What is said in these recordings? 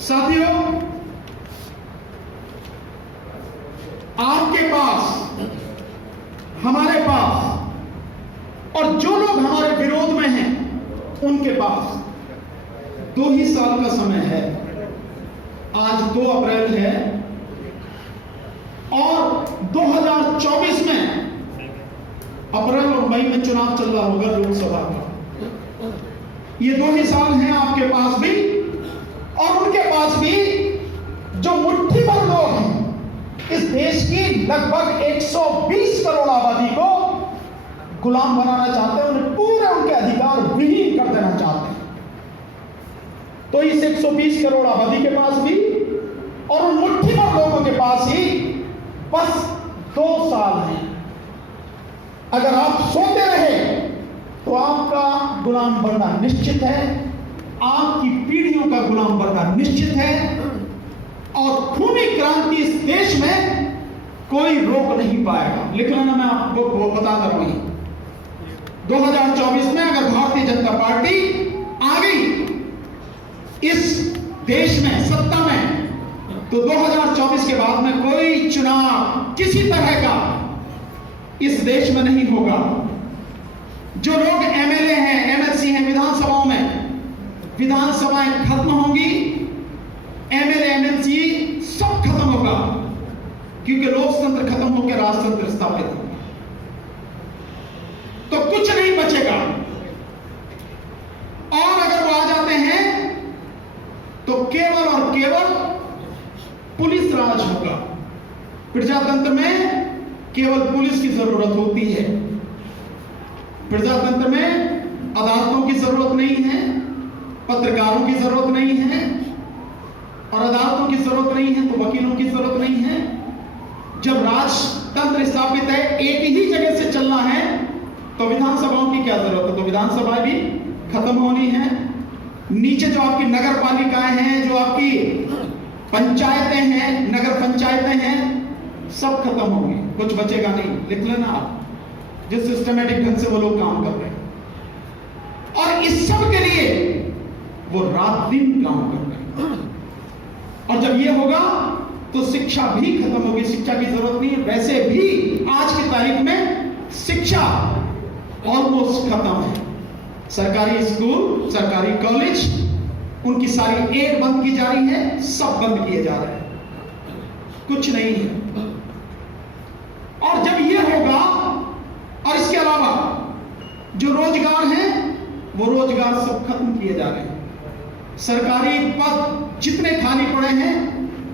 साथियों, आपके पास, हमारे पास और जो लोग हमारे विरोध में हैं उनके पास 2 ही साल का समय है। आज 2 अप्रैल है और 2024 में अप्रैल और मई में चुनाव चल रहा होगा लोकसभा का। ये 2 ही साल हैं आपके पास भी और उनके पास भी, जो मुट्ठी भर लोग हैं इस देश की लगभग 120 करोड़ आबादी को गुलाम बनाना चाहते हैं, उन्हें पूरे उनके अधिकार विहीन कर देना चाहते हैं। तो इस 120 करोड़ आबादी के पास भी और उन मुट्ठी भर लोगों के पास ही बस 2 साल हैं। अगर आप सोते रहे तो आपका गुलाम बनना निश्चित है, आपकी पीढ़ियों का गुलाम बनना निश्चित है और खूनी क्रांति इस देश में कोई रोक नहीं पाएगा। लिख लेना, मैं आपको बताता रहूं। 2024 में अगर भारतीय जनता पार्टी आ गई इस देश में सत्ता में, तो 2024 के बाद में कोई चुनाव किसी तरह का इस देश में नहीं होगा। जो लोग एमएलए हैं, एमएलसी हैं विधानसभाओं में, विधानसभाएं खत्म होंगी, एमएलए एमएलसी सब खत्म होगा, क्योंकि लोकतंत्र खत्म होकर राजतंत्र स्थापित होगा। तो कुछ नहीं बचेगा। और अगर वो आ जाते हैं तो केवल और केवल पुलिस राज होगा। प्रजातंत्र में केवल पुलिस की जरूरत होती है। प्रजातंत्र में अदालतों की जरूरत नहीं है, पत्रकारों की जरूरत नहीं है, और अदालतों की जरूरत नहीं है तो वकीलों की जरूरत नहीं है। जब राजतंत्र स्थापित है, एक ही जगह से चलना है, तो विधानसभाओं की क्या जरूरत है? तो विधानसभाएं भी खत्म होनी है। नीचे जो आपकी नगर पालिकाएं हैं, जो आपकी पंचायतें हैं, नगर पंचायतें हैं, सब खत्म होंगी, कुछ बचेगा नहीं। लिख लेना आप, जिस सिस्टमेटिक ढंग से वो लोग काम कर रहे हैं। और इस सब के लिए वो रात दिन काम कर रहे हैं। और जब ये होगा तो शिक्षा भी खत्म होगी, शिक्षा की जरूरत नहीं है। वैसे भी आज की तारीख में शिक्षा ऑलमोस्ट खत्म है। सरकारी स्कूल, सरकारी कॉलेज, उनकी सारी एड बंद की जा रही है, सब बंद किए जा रहे हैं, कुछ नहीं है। और जब ये होगा, और इसके अलावा जो रोजगार हैं वो रोजगार सब खत्म किए जा रहे हैं। सरकारी पद जितने खाली पड़े हैं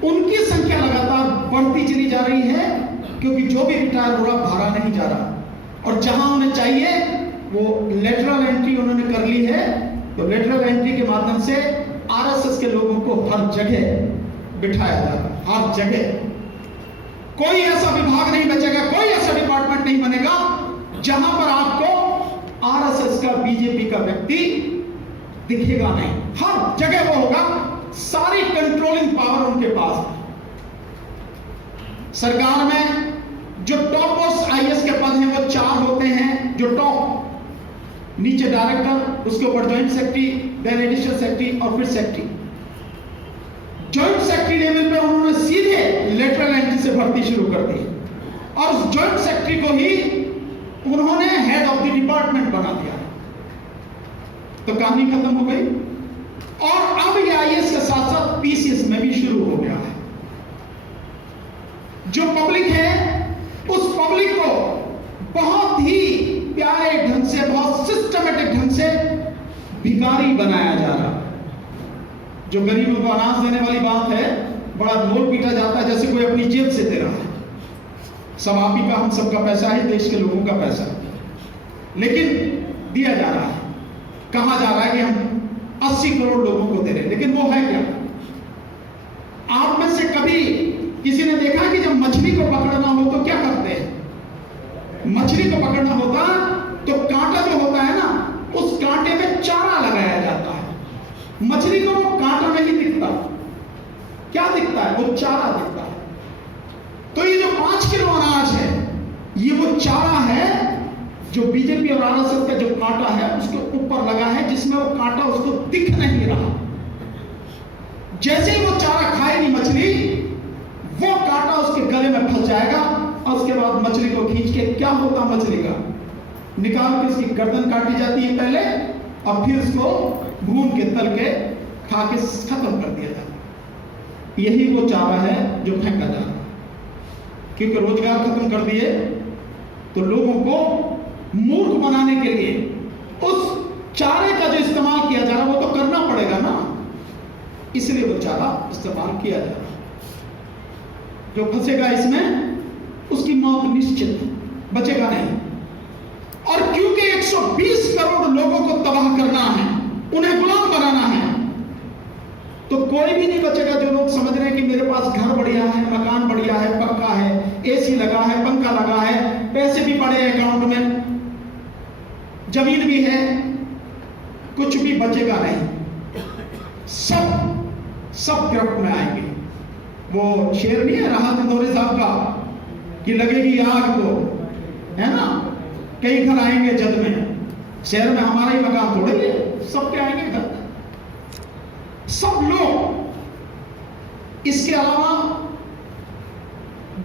उनकी संख्या लगातार बढ़ती चली जा रही है, क्योंकि जो भी रिटायर हो रहा भरा नहीं जा रहा। और जहां उन्हें चाहिए वो लेटरल एंट्री उन्होंने कर ली है, तो लेटरल एंट्री के माध्यम से आरएसएस के लोगों को हर जगह बिठाया जा रहा है, हर जगह। कोई ऐसा विभाग नहीं बचेगा, कोई ऐसा डिपार्टमेंट नहीं बनेगा जहां पर आपको आरएसएस का, बीजेपी का व्यक्ति दिखेगा नहीं। हर जगह वो होगा, सारी कंट्रोलिंग पावर उनके पास है। सरकार में जो टॉप मोस्ट आईएएस के पद हैं वो 4 होते हैं। जो टॉप, नीचे डायरेक्टर, उसके ऊपर joint secretary, then additional secretary और फिर सेक्रेटरी। ज्वाइंट सेक्रेटरी लेवल पे उन्होंने सीधे लेटरल एंट्री से भर्ती शुरू कर दी और उस ज्वाइंट सेक्रेटरी को ही उन्होंने हेड ऑफ द डिपार्टमेंट बना दिया। तो कहानी खत्म हो गई। और अब ये आईएएस के साथ साथ पीसीएस में भी शुरू हो गया है। जो पब्लिक है उस पब्लिक को बहुत ही प्यारे ढंग से, बहुत सिस्टमेटिक ढंग से भिखारी बनाया जा रहा है। जो गरीबों को अनाज देने वाली बात है, बड़ा ढोल पीटा जाता है जैसे कोई अपनी जेब से दे रहा है। सब आप ही का, हम सबका पैसा है, देश के लोगों का पैसा, लेकिन दिया जा रहा है। कहा जा रहा है कि हम 80 करोड़ लोगों को दे रहे हैं, लेकिन वो है क्या? आप में से कभी किसी ने देखा कि जब मछली को पकड़ना हो तो क्या करते हैं? मछली को पकड़ना होता तो कांटा जो होता है ना, उस कांटे में चारा लगाया जाता है। मछली को वो कांटा नहीं दिखता, क्या दिखता है? वो चारा दिखता है। तो ये जो 5 किलो अनाज है, ये वो चारा है जो बीजेपी और आरएसएस का जो कांटा है उसके ऊपर लगा है, जिसमें वो कांटा उसको दिख नहीं रहा। जैसे ही बाद मछली को खींच के, क्या होता मछली का, निकाल के उसकी गर्दन काटी जाती है पहले, और फिर उसको भून के तल के खा के खत्म कर दिया जाता है। यही वो चारा है जो फेंका जा रहा है, क्योंकि रोजगार खत्म कर दिए तो लोगों को मूर्ख बनाने के लिए उस चारे का जो इस्तेमाल किया जा रहा है वो तो करना पड़ेगा ना, इसलिए वो चारा इस्तेमाल किया जा रहा है। जो फंसेगा इसमें उसकी मौत निश्चित है, बचेगा नहीं। और क्योंकि 120 करोड़ लोगों को तबाह करना है, उन्हें गुलाम बनाना है, तो कोई भी नहीं बचेगा। जो लोग समझ रहे हैं कि मेरे पास घर बढ़िया है, मकान बढ़िया है, पक्का है, एसी लगा है, पंखा लगा है, पैसे भी पड़े हैं अकाउंट में, जमीन भी है, कुछ भी बचेगा नहीं। सब गिरफ्त में आएंगे। वो शेर नहीं है राहत इंदौरी साहब का कि लगेगी आग तो, है ना, कई घर आएंगे जद में, शहर में हमारा ही मकान थोड़े है, सबके आएंगे घर, सब लोग। इसके अलावा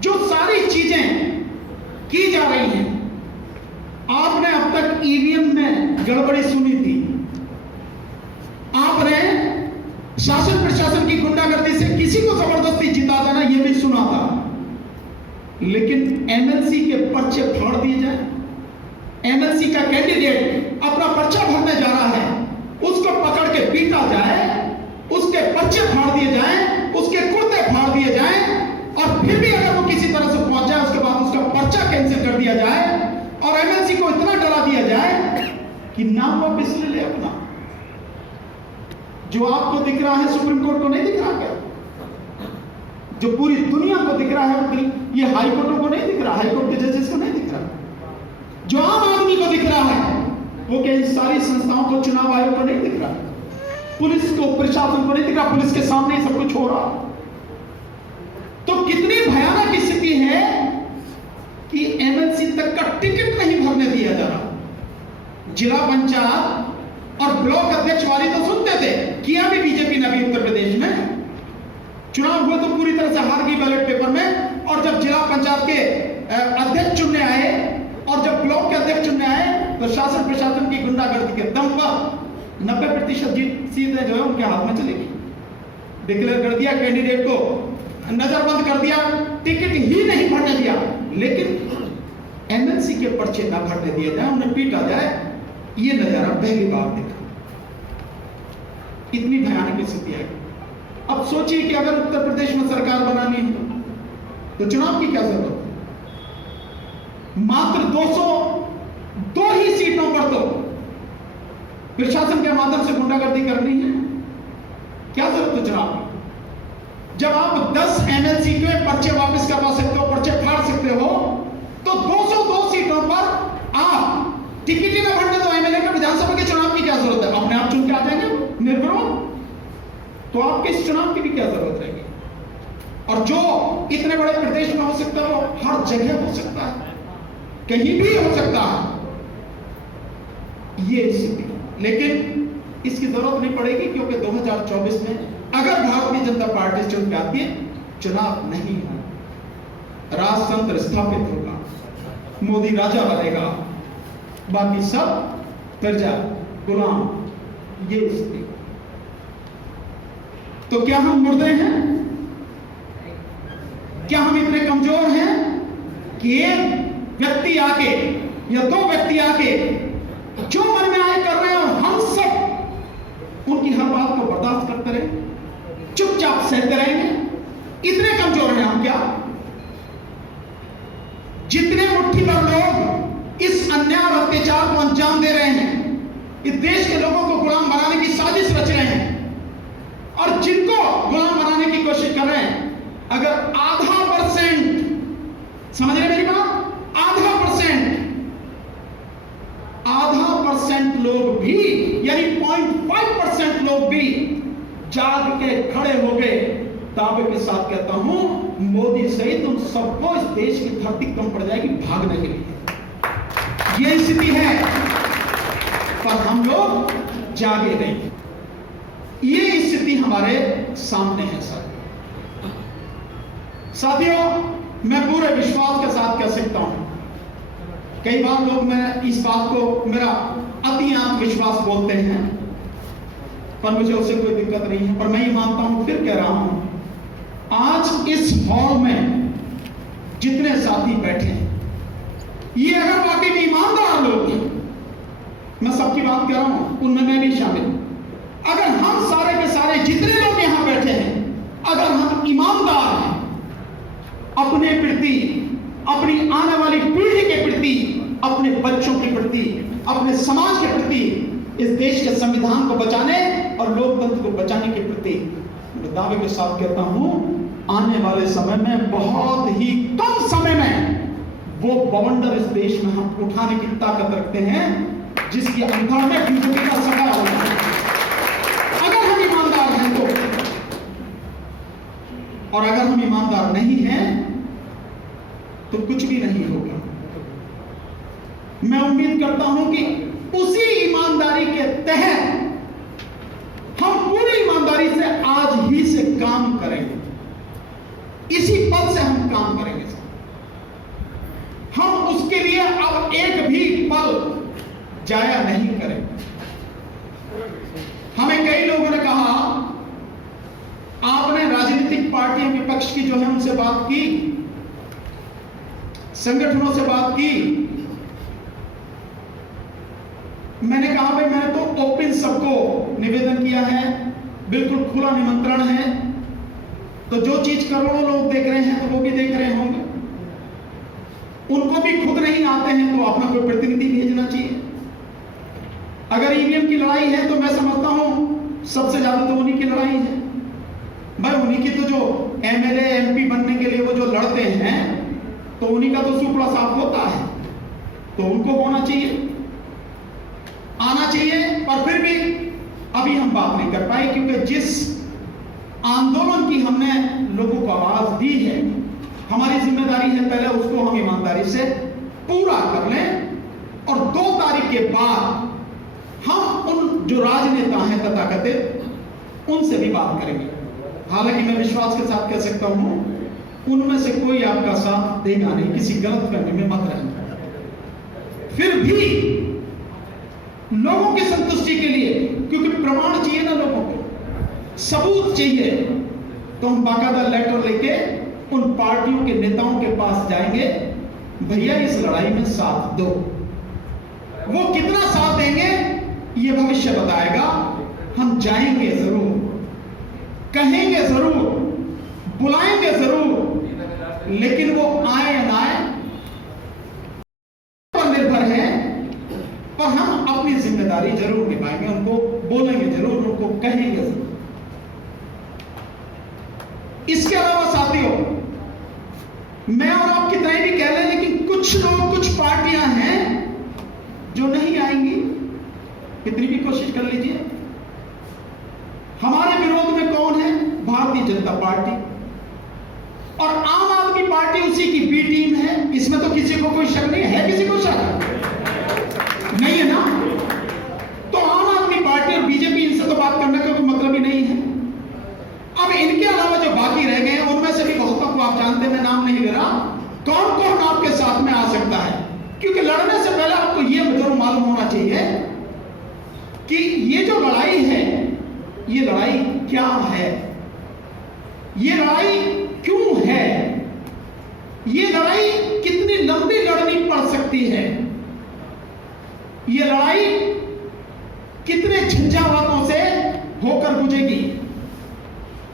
जो सारी चीजें की जा रही हैं, आपने अब तक ईवीएम में गड़बड़ी सुनी थी, आपने शासन प्रशासन की गुंडागर्दी से किसी को जबरदस्ती जिता देना यह भी सुना था, लेकिन एमएलसी के पर्चे फाड़ दिए जाए, एमएलसी का कैंडिडेट अपना पर्चा भरने जा रहा है, उसको पकड़ के पीटा जाए, उसके पर्चे फाड़ दिए जाएं, उसके कुर्ते फाड़ दिए जाएं, और फिर भी अगर वो किसी तरह से पहुंच जाए उसके बाद उसका पर्चा कैंसिल कर दिया जाए, और एमएलसी को इतना डरा दिया जाए कि नाम वापस ले ले अपना। जो आपको दिख रहा है सुप्रीम कोर्ट को नहीं दिख रहा क्या? जो पूरी दुनिया को दिख रहा है, ये हाई कोर्टों को नहीं दिख रहा, हाई कोर्ट के जजेस को नहीं दिख रहा, जो आम आदमी को दिख रहा है वो क्या इस सारी संस्थाओं को, चुनाव आयोग को नहीं दिख रहा, पुलिस को, प्रशासन को नहीं दिख रहा, पुलिस के सामने ही सब कुछ हो रहा। तो कितनी भयानक स्थिति है कि एमएलसी तक का टिकट नहीं भरने दिया जा रहा। जिला पंचायत और ब्लॉक अध्यक्ष वाली तो सुनते थे, किया भी बीजेपी ने अभी उत्तर प्रदेश में, चुनाव हुए तो पूरी तरह से हार गई बैलेट पेपर में, और जब जिला पंचायत के अध्यक्ष चुनने आए और जब ब्लॉक के अध्यक्ष चुनने आए तो शासन प्रशासन की गुंडागर्दी के दम पर 90% सीटें जो है उनके हाथ में चलेगी। डिक्लेयर कर दिया, कैंडिडेट को नजरबंद कर दिया, टिकट ही नहीं भरने दिया, लेकिन एमएलसी के पर्चे ना भरने दिए जाए, उन्हें पीटा जाए, ये नजारा पहली बार देखा। इतनी भयानक स्थिति है। अब सोचिए कि अगर उत्तर प्रदेश में सरकार बनानी है तो चुनाव की क्या जरूरत है? मात्र 202 ही सीटों पर तो प्रशासन के माध्यम से गुंडागर्दी करनी है, क्या जरूरत है चुनाव की? जब आप 10 एमएलसी के पर्चे वापस करवा सकते हो, पर्चे फाड़ सकते हो, तो 202 सीटों पर आप टिकट ही ना भरने दो एमएलए का, विधानसभा के चुनाव की क्या जरूरत है? अपने आप चुन के आ जाएंगे निर्विरोध, तो आपके इस चुनाव की भी क्या जरूरत रहेगी? और जो इतने बड़े प्रदेश में हो सकता है वो हर जगह हो सकता है, कहीं भी हो सकता है, ये स्थिति। लेकिन इसकी जरूरत नहीं पड़ेगी, क्योंकि 2024 में अगर भारतीय जनता पार्टी चुन के आती है, चुनाव नहीं होगा, राजतंत्र स्थापित होगा, मोदी राजा बनेगा, बाकी सब प्रजा गुलाम, ये स्थिति। तो क्या हम मुर्दे हैं? क्या हम इतने कमजोर हैं कि एक व्यक्ति आके या 2 व्यक्ति आके जो मन में आए कर रहे हैं और हम सब उनकी हर बात को बर्दाश्त करते रहे, चुपचाप सहते रहेंगे? इतने कमजोर हैं हम क्या? जितने मुट्ठी भर लोग इस अन्याय और अत्याचार को अंजाम दे रहे हैं, इस देश के लोगों को गुलाम बनाने की साजिश रच रहे हैं, और जिनको गुलाम बनाने की कोशिश कर रहे हैं, अगर 0.5%, समझ रहे मेरी बात, 0.5% लोग भी, यानी 0.5% लोग भी जाग के खड़े हो गए, दावे के साथ कहता हूं, मोदी सहित उन सबको इस देश की धरती कम पड़ जाएगी भागने के लिए। ये स्थिति है, पर हम लोग जागे नहीं। ये स्थिति हमारे सामने है। साथियों, मैं पूरे विश्वास के साथ कह सकता हूं, कई बार लोग मैं इस बात को मेरा अति आत्मविश्वास बोलते हैं, पर मुझे उससे कोई दिक्कत नहीं है। पर मैं ये मानता हूं, फिर कह रहा हूं, आज इस हॉल में जितने साथी बैठे हैं, ये अगर वाकई में ईमानदार लोग हैं, मैं सबकी बात कर रहा हूं, उनमें मैं भी शामिल, अगर हम सारे के सारे जितने लोग यहां बैठे हैं, अगर हम ईमानदार हैं अपने प्रति, अपनी आने वाली पीढ़ी के प्रति, अपने बच्चों के प्रति, अपने समाज के प्रति, इस देश के संविधान को बचाने और लोकतंत्र को बचाने के प्रति, मैं दावे के साथ कहता हूं, आने वाले समय में, बहुत ही कम समय में, वो बवंडर इस देश में हम उठाने की ताकत रखते हैं जिसकी अंधार में बीजेपी का सफा होगा। अगर हम ईमानदार हैं तो, और अगर हम ईमानदार नहीं हैं तो कुछ भी नहीं होगा। मैं उम्मीद करता हूं कि उसी ईमानदारी के तहत हम पूरी ईमानदारी से आज ही से काम करेंगे, इसी पद से हम काम करेंगे। हम उसके लिए अब एक भी पल जाया नहीं करेंगे। हमें कई लोगों ने कहा, आपने राजनीतिक पार्टियों विपक्ष की जो है उनसे बात की, संगठनों से बात की। मैंने कहा भाई, मैंने तो ओपन सबको निवेदन किया है, बिल्कुल खुला निमंत्रण है, तो जो चीज करोड़ों लोग देख रहे हैं तो वो भी देख रहे होंगे। उनको भी खुद नहीं आते हैं तो अपना कोई प्रतिनिधि भेजना चाहिए। अगर ईवीएम की लड़ाई है तो मैं समझता हूं सबसे ज्यादा तो उन्हीं की लड़ाई है भाई, उन्हीं की तो जो एमएलए एमपी बनने के लिए वो जो लड़ते हैं, तो उन्हीं का तो सुपड़ा साफ होता है, तो उनको होना चाहिए, आना चाहिए। पर फिर भी अभी हम बात नहीं कर पाए, क्योंकि जिस आंदोलन की हमने लोगों को आवाज दी है, हमारी जिम्मेदारी है पहले उसको हम ईमानदारी से पूरा कर लें, और 2 तारीख के बाद हम उन जो राजनेता हैं तथाकथित, उनसे भी बात करेंगे। हालांकि मैं विश्वास के साथ कह सकता हूं, उनमें से कोई आपका साथ देगा नहीं, किसी गलतफहमी में मत रहना। फिर भी लोगों की संतुष्टि के लिए, क्योंकि प्रमाण चाहिए ना, लोगों को सबूत चाहिए, तो हम बाकायदा लेटर लेके उन पार्टियों के नेताओं के पास जाएंगे, भैया इस लड़ाई में साथ दो। वो कितना साथ देंगे ये भविष्य बताएगा। हम जाएंगे जरूर, कहेंगे जरूर, बुलाएंगे जरूर, लेकिन वो आए ना आए पर निर्भर है, पर हम अपनी जिम्मेदारी जरूर निभाएंगे, उनको बोलेंगे जरूर, उनको कहेंगे जरूर। इसके अलावा साथियों, मैं और आप कितना भी कह लें, लेकिन कुछ लोग, कुछ पार्टियां हैं जो नहीं आएंगी, कितनी भी कोशिश कर लीजिए। हमारे विरोध में कौन है? भारतीय जनता पार्टी और आम आदमी पार्टी उसी की बी टीम है। इसमें तो किसी को कोई शक नहीं है, किसी को शक नहीं है ना? तो आम आदमी पार्टी और बीजेपी, इनसे तो बात करने का कोई मतलब ही नहीं है। अब इनके अलावा जो बाकी रह गए हैं, उनमें से भी बहुतों को आप जानते हैं, मैं नाम नहीं ले रहा, कौन कौन आपके साथ में आ सकता है। क्योंकि लड़ने से पहले आपको यह जरूर मालूम होना चाहिए कि ये जो लड़ाई है, ये लड़ाई क्या है, ये लड़ाई क्यों है, ये लड़ाई कितनी लंबी लड़नी पड़ सकती है, ये लड़ाई कितने झंझावातों से होकर गुजरेगी,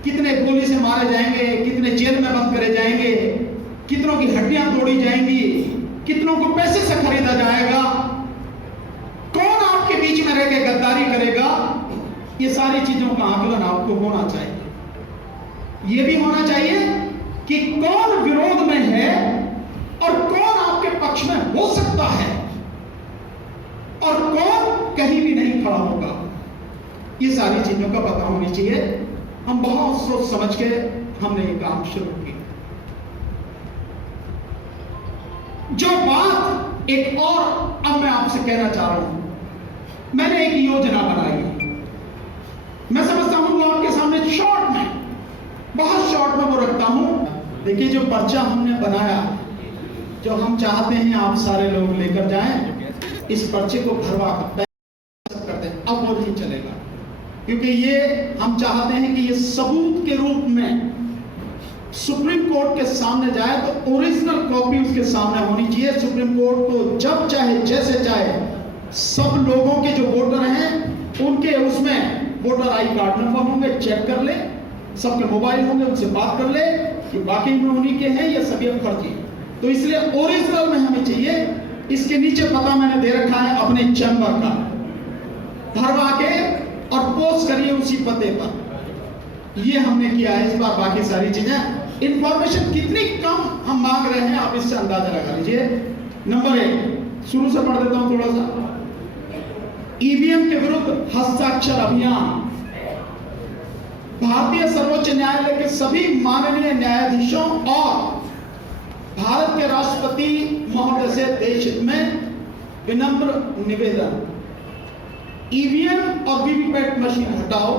कितने गोली से मारे जाएंगे, कितने जेल में बंद करे जाएंगे, कितनों की हड्डियां तोड़ी जाएंगी, कितनों को पैसे से खरीदा जाएगा, कौन आपके बीच में रह के गद्दारी करेगा, ये सारी चीजों का आकलन आपको होना चाहिए। ये भी होना चाहिए कि कौन विरोध में है और कौन आपके पक्ष में हो सकता है और कौन कहीं भी नहीं खड़ा होगा। ये सारी चीजों का पता होनी चाहिए। हम बहुत सोच समझ के हमने ये काम शुरू किया। जो बात एक और अब मैं आपसे कहना चाह रहा हूं, मैंने एक योजना बनाई है। मैं समझता हूं वो आपके सामने शॉर्ट में, बहुत शॉर्ट में वो रखता हूं। देखिए जो पर्चा हमने बनाया, जो हम चाहते हैं आप सारे लोग लेकर जाएं, इस पर्चे को भरवा करते हैं, अब वो नहीं चलेगा, क्योंकि ये हम चाहते हैं कि ये सबूत के रूप में सुप्रीम कोर्ट के सामने जाए, तो ओरिजिनल कॉपी उसके सामने होनी चाहिए। सुप्रीम कोर्ट को जब चाहे जैसे चाहे सब लोगों के जो वोटर हैं उनके उसमें वोटर आई कार्ड नंबर होंगे, चेक कर ले, सबके मोबाइल होंगे, उनसे बात कर ले कि वाकई में उन्हीं के हैं या सभी अब फर्जी। तो इसलिए ओरिजिनल में हमें चाहिए। इसके नीचे पता मैंने दे रखा है अपने चैम्बर का, भरवा के और पोस्ट करिए उसी पते पर। ये हमने किया है इस बार। बाकी सारी चीजें इंफॉर्मेशन कितनी कम हम मांग रहे हैं, आप इससे अंदाजा लगा लीजिए। नंबर 1 शुरू से पढ़ देता हूं थोड़ा सा। ईवीएम के विरुद्ध हस्ताक्षर अभियान। भारतीय सर्वोच्च न्यायालय के सभी माननीय न्यायाधीशों और भारत के राष्ट्रपति महोदय से देश हित में विनम्र निवेदन, ईवीएम और वीवीपैट मशीन हटाओ,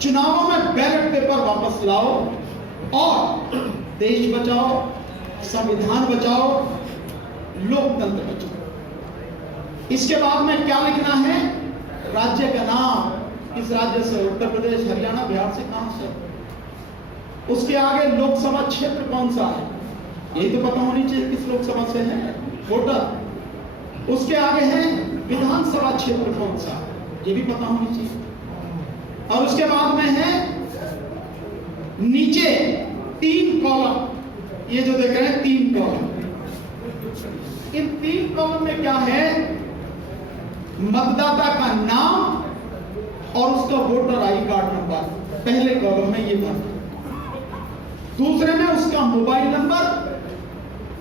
चुनावों में बैलेट पेपर वापस लाओ और देश बचाओ, संविधान बचाओ, लोकतंत्र बचाओ। इसके बाद में क्या लिखना है? राज्य का नाम, किस राज्य से, उत्तर प्रदेश, हरियाणा, बिहार से, कहां से। उसके आगे लोकसभा क्षेत्र कौन सा है, यही तो पता होनी चाहिए किस लोकसभा से है वोटर। उसके आगे है विधानसभा क्षेत्र कौन सा, ये भी पता होनी चाहिए। और उसके बाद में है नीचे 3 कॉलम, ये जो देख रहे हैं 3 कॉलम। इन 3 कॉलम में क्या है? मतदाता का नाम और उसका वोटर आई कार्ड नंबर, पहले कॉलम में ये भर। दूसरे में उसका मोबाइल नंबर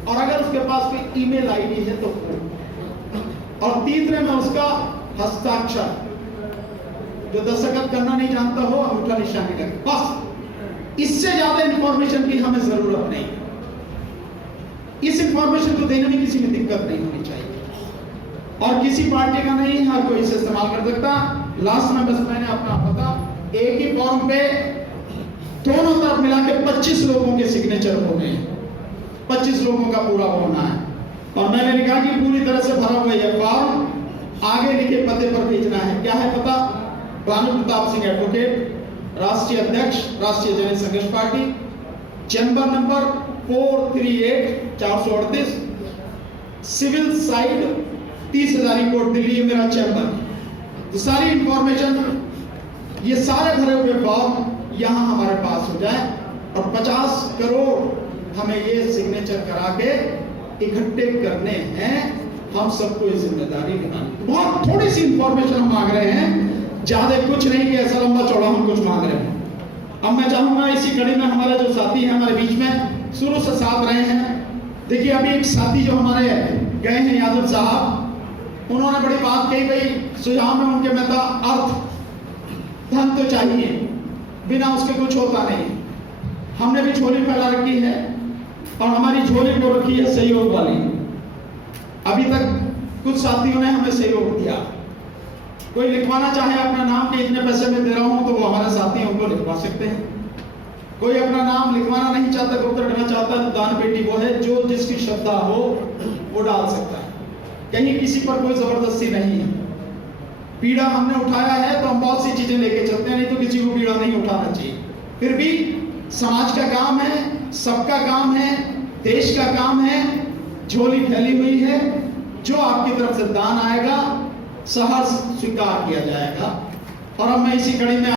और अगर उसके पास कोई ईमेल आईडी है तो वो, और तीसरे में उसका हस्ताक्षर, जो दस्तखत करना नहीं जानता हो अंगूठा निशानी लगे, बस। इससे ज्यादा इंफॉर्मेशन की हमें जरूरत नहीं। इस इंफॉर्मेशन को देने में किसी में दिक्कत नहीं होनी चाहिए और किसी पार्टी का नहीं, हर कोई इसे इस्तेमाल कर सकता। लास्ट में बस मैंने अपना पता, एक ही फॉर्म पे दोनों तरफ मिला के 25 लोगों के सिग्नेचर हो गए, 25 लोगों का पूरा होना है। और मैंने लिखा कि पूरी तरह से भरा हुआ यह फॉर्म आगे लिखे पते पर भेजना है। क्या है पता? भानु प्रताप सिंह एडवोकेट, राष्ट्रीय अध्यक्ष, Rashtriya Janata Sangharsh party, chamber number 438 438, civil side 30,000 court Delhi, ये मेरा चैम्बर। तो सारी इंफॉर्मेशन, ये सारे भरे हुए फॉर्म यहां हमारे पास हो जाए और 50 करोड़ हमें ये सिग्नेचर करा के इकट्ठे करने हैं। हम सबको ये जिम्मेदारी निभानी। बहुत थोड़ी सी इंफॉर्मेशन हम मांग रहे हैं, ज्यादा कुछ नहीं कि ऐसा लंबा चौड़ा हम कुछ मांग रहे हैं। अब मैं चाहूंगा इसी कड़ी में हमारे जो साथी हैं हमारे बीच में शुरू से साथ रहे हैं। देखिए अभी एक साथी जो हमारे गए हैं यादव साहब, उन्होंने बड़ी बात कही, भाई सुझाव में उनके में था अर्थ, धन तो चाहिए, बिना उसके कुछ होता नहीं। हमने भी झोली फैला रखी है और हमारी झोली को रखी है सहयोग वाली। अभी तक कुछ साथियों ने हमें सहयोग दिया। कोई लिखवाना चाहे अपना नाम के इतने पैसे में दे रहा हूं, तो वो हमारे साथी उनको लिखवा सकते हैं। कोई अपना नाम लिखवाना नहीं चाहता, गुप्त रखना चाहता, तो दान पेटी वो है, जो जिसकी श्रद्धा हो वो डाल सकता है। कहीं किसी पर कोई जबरदस्ती नहीं है। पीड़ा हमने उठाया है तो हम बहुत सी चीजें लेके चलते हैं, नहीं तो किसी को पीड़ा नहीं उठाना चाहिए। फिर भी समाज का काम है, सबका काम है, देश का काम है। झोली फैली हुई है, जो आपकी तरफ से दान आएगा सहर्ष स्वीकार किया जाएगा। और अब मैं इसी कड़ी में